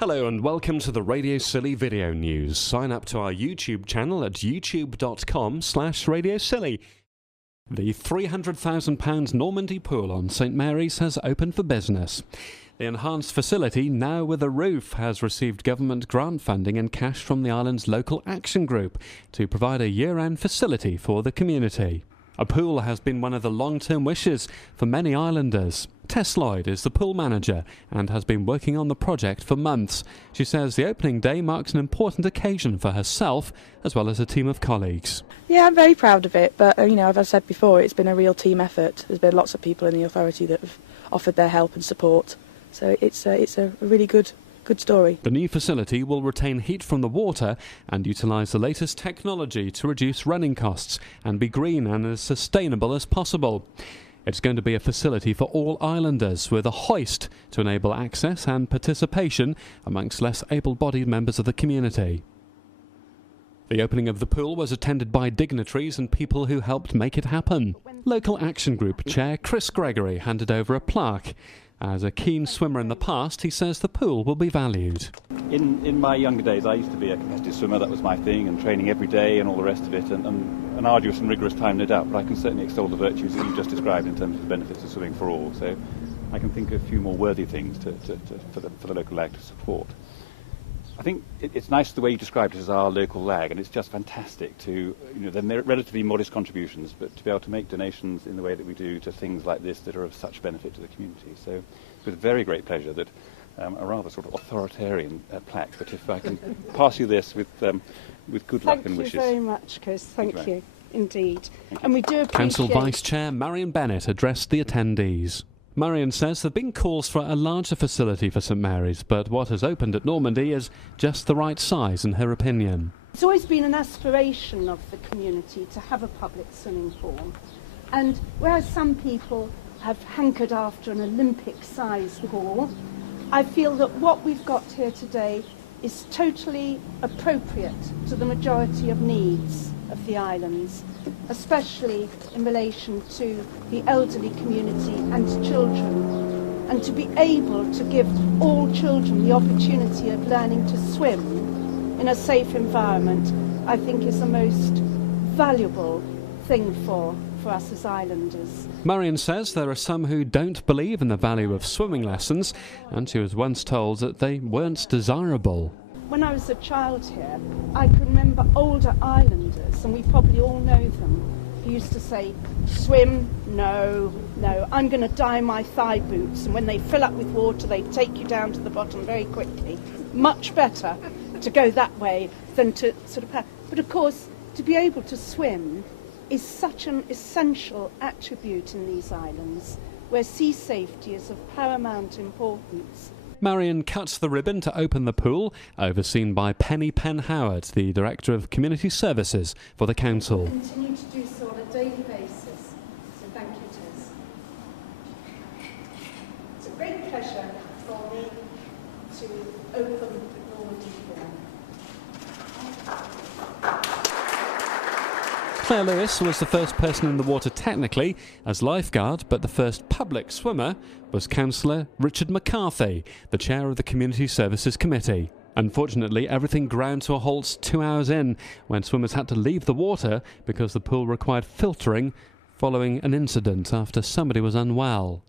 Hello and welcome to the Radio Scilly video news. Sign up to our YouTube channel at youtube.com/Radio Scilly. The £300,000 Normandy pool on St Mary's has opened for business. The enhanced facility, now with a roof, has received government grant funding and cash from the island's local action group to provide a year-round facility for the community. A pool has been one of the long-term wishes for many islanders. Tess Lloyd is the pool manager and has been working on the project for months. She says the opening day marks an important occasion for herself as well as a team of colleagues. Yeah, I'm very proud of it, but as I said before, it's been a real team effort. There's been lots of people in the authority that have offered their help and support, so it's a really good story. The new facility will retain heat from the water and utilise the latest technology to reduce running costs and be green and as sustainable as possible. It's going to be a facility for all islanders with a hoist to enable access and participation amongst less able-bodied members of the community. The opening of the pool was attended by dignitaries and people who helped make it happen. Local Action Group Chair Chris Gregory handed over a plaque. As a keen swimmer in the past, he says the pool will be valued. In my younger days, I used to be a competitive swimmer. That was my thing, and training every day and all the rest of it, and an arduous and rigorous time, no doubt, but I can certainly extol the virtues that you just described in terms of the benefits of swimming for all. So I can think of a few more worthy things for the local lag to support. I think it's nice the way you described it as our local lag, and it's just fantastic to, they're relatively modest contributions, but to be able to make donations in the way that we do to things like this that are of such benefit to the community. So it's with very great pleasure that a rather sort of authoritarian plaque, but if I can pass you this with good luck and wishes. Thank you very much, Chris. Thank you. Indeed. Thank you. And we do appreciate... Council Vice Chair Marion Bennett addressed the attendees. Marion says there have been calls for a larger facility for St Mary's, but what has opened at Normandy is just the right size in her opinion. It's always been an aspiration of the community to have a public swimming pool. And whereas some people have hankered after an Olympic-sized pool, I feel that what we've got here today is totally appropriate to the majority of needs of the islands, especially in relation to the elderly community and children. And to be able to give all children the opportunity of learning to swim in a safe environment, I think is the most valuable thing for us as islanders. Marion says there are some who don't believe in the value of swimming lessons, and she was once told that they weren't desirable. When I was a child here, I can remember older islanders, and we probably all know them, who used to say, swim, no, I'm going to dye my thigh boots, and when they fill up with water they take you down to the bottom very quickly. Much better to go that way than to sort of... But of course, to be able to swim is such an essential attribute in these islands, where sea safety is of paramount importance. Marion cuts the ribbon to open the pool, overseen by Penny Penn-Howard, the Director of Community Services for the Council. Continue to do so on a daily basis, so thank you, Tess. It's a great pleasure for me to open the Normandy pool. Claire Lewis was the first person in the water technically as lifeguard, but the first public swimmer was Councillor Richard McCarthy, the chair of the Community Services Committee. Unfortunately, everything ground to a halt 2 hours in when swimmers had to leave the water because the pool required filtering following an incident after somebody was unwell.